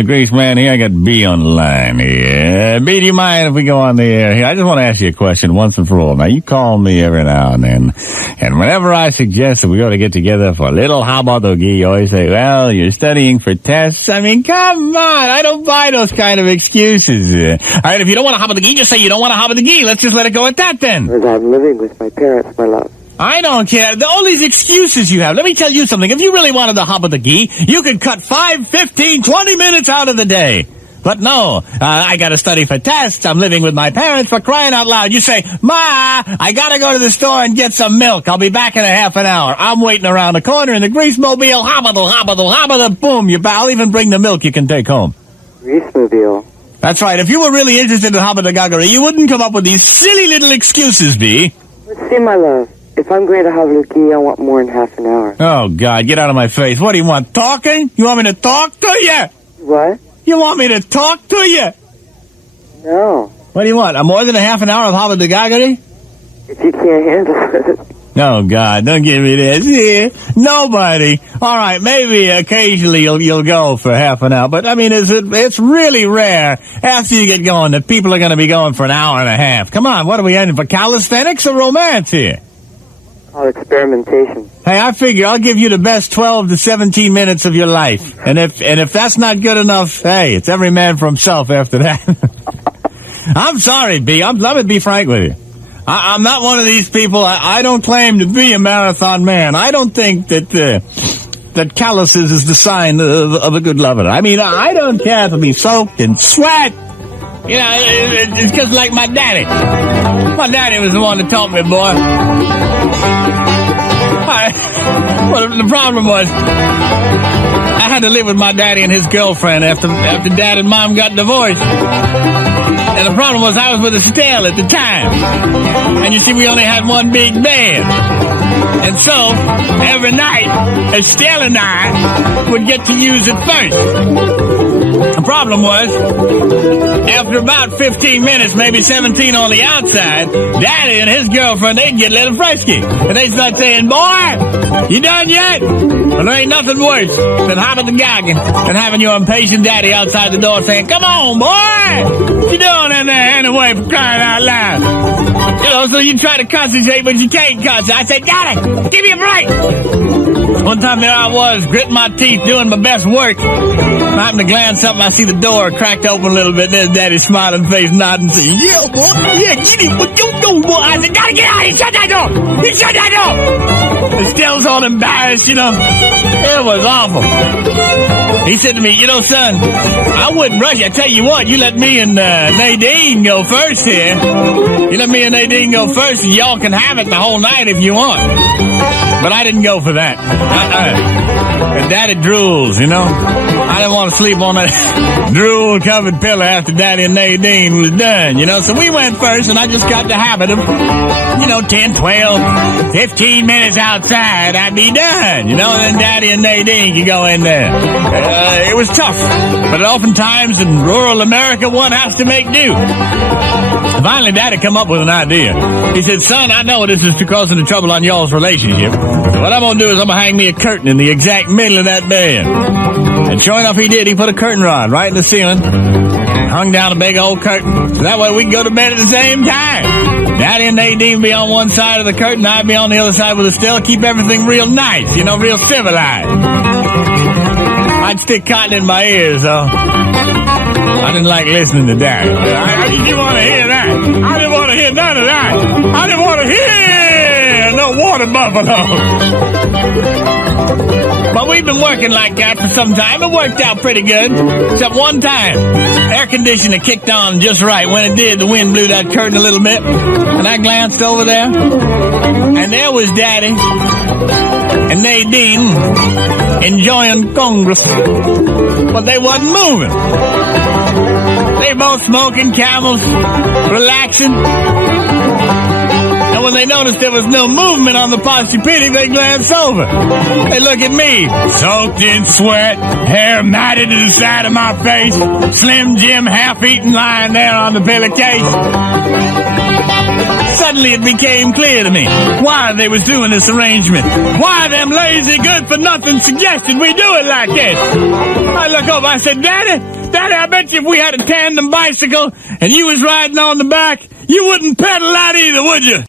The Greaseman here. I got B on the line here. B, do you mind if we go on the air here? I just want to ask you a question once and for all. Now, you call me every now and then, and whenever I suggest that we ought to get together for a little habadogi, you always say, well, you're studying for tests. I mean, come on. I don't buy those kind of excuses. All right, if you don't want a habadogi, just say you don't want a habadogi. Let's just let it go at that then. Because I'm living with my parents, my love. I don't care. All these excuses you have. Let me tell you something. If you really wanted the habadogi, you could cut 5, 15, 20 minutes out of the day. But no, I gotta study for tests. I'm living with my parents, for crying out loud. You say, Ma, I gotta go to the store and get some milk. I'll be back in a half an hour. I'm waiting around the corner in the Greasemobile. Habadal, boom. I'll even bring the milk you can take home. Greasemobile? That's right. If you were really interested in habadagagari, you wouldn't come up with these silly little excuses, B. Let's see, my love. If I'm going to habadogi, I want more than half an hour. Oh, God, get out of my face. What do you want, talking? You want me to talk to you? What? You want me to talk to you? No. What do you want, more than a half an hour of habadagagari? If you can't handle it. Oh, God, don't give me this. Yeah, nobody. All right, maybe occasionally you'll go for half an hour, but, I mean, it's really rare after you get going that people are going to be going for an hour and a half. Come on, what are we ending for, calisthenics or romance here? Called experimentation. Hey, I figure I'll give you the best 12 to 17 minutes of your life. And if that's not good enough, hey, it's every man for himself after that. I'm sorry, B. Let me be frank with you. I'm not one of these people. I don't claim to be a marathon man. I don't think that calluses is the sign of a good lover. I mean, I don't care to be soaked in sweat. You know, it's just like my daddy. My daddy was the one that taught me, boy. Well, the problem was, I had to live with my daddy and his girlfriend after Dad and Mom got divorced. And the problem was I was with Estelle at the time. And you see, we only had one big bed. And so, every night, Estelle and I would get to use it first. The problem was, after about 15 minutes, maybe 17 on the outside, Daddy and his girlfriend, they'd get a little frisky. And they'd start saying, boy, you done yet? Well, there ain't nothing worse than habadagagging than having your impatient daddy outside the door saying, come on, boy! What you doing in there anyway, for crying out loud? You know, so you try to concentrate, but you can't concentrate. I said, Daddy, give me a break! One time there I was, gritting my teeth, doing my best work. I happened to glance up and I see the door cracked open a little bit. There's Daddy's smiling face, nodding, saying, yeah, boy, yeah, get it, what you do, boy? I said, gotta get out, he shut that door! He shut that door! Estelle's all embarrassed, you know. It was awful. He said to me, you know, son, I wouldn't rush you. I tell you what, you let me and Nadine go first here. You let me and Nadine go first, and y'all can have it the whole night if you want. But I didn't go for that. And Daddy drools, you know. I didn't want to sleep on that drool-covered pillow after Daddy and Nadine was done, you know. So we went first, and I just got the habit of, 10, 12, 15 minutes outside, I'd be done, you know. And then Daddy and Nadine could go in there. It was tough, but oftentimes in rural America, one has to make do. Finally, Daddy come up with an idea. He said, son, I know this is causing the trouble on y'all's relationship. So what I'm going to do is I'm going to hang me a curtain in the exact middle of that bed. And sure enough, he did. He put a curtain rod right in the ceiling and hung down a big old curtain. So that way we can go to bed at the same time. Daddy and Nadine be on one side of the curtain, I'd be on the other side with Estelle. Keep everything real nice, real civilized. I'd stick cotton in my ears, though. I didn't like listening to Daddy. I didn't want to hear that. I didn't want to hear none of that. I didn't want to hear no water buffalo. But we've been working like that for some time. It worked out pretty good. Except one time, air conditioner kicked on just right. When it did, the wind blew that curtain a little bit. And I glanced over there, and there was Daddy and Nadine enjoying Congress. But they wasn't moving. They both smoking Camels, relaxing. And And when they noticed there was no movement on the Posturepedic, they glanced over. They look at me, soaked in sweat, hair matted to the side of my face, Slim Jim half-eaten lying there on the pillowcase. Suddenly it became clear to me why they was doing this arrangement. Why them lazy, good-for-nothing suggested we do it like this. I look over, I said, Daddy, I bet you if we had a tandem bicycle and you was riding on the back, you wouldn't pedal out either, would you?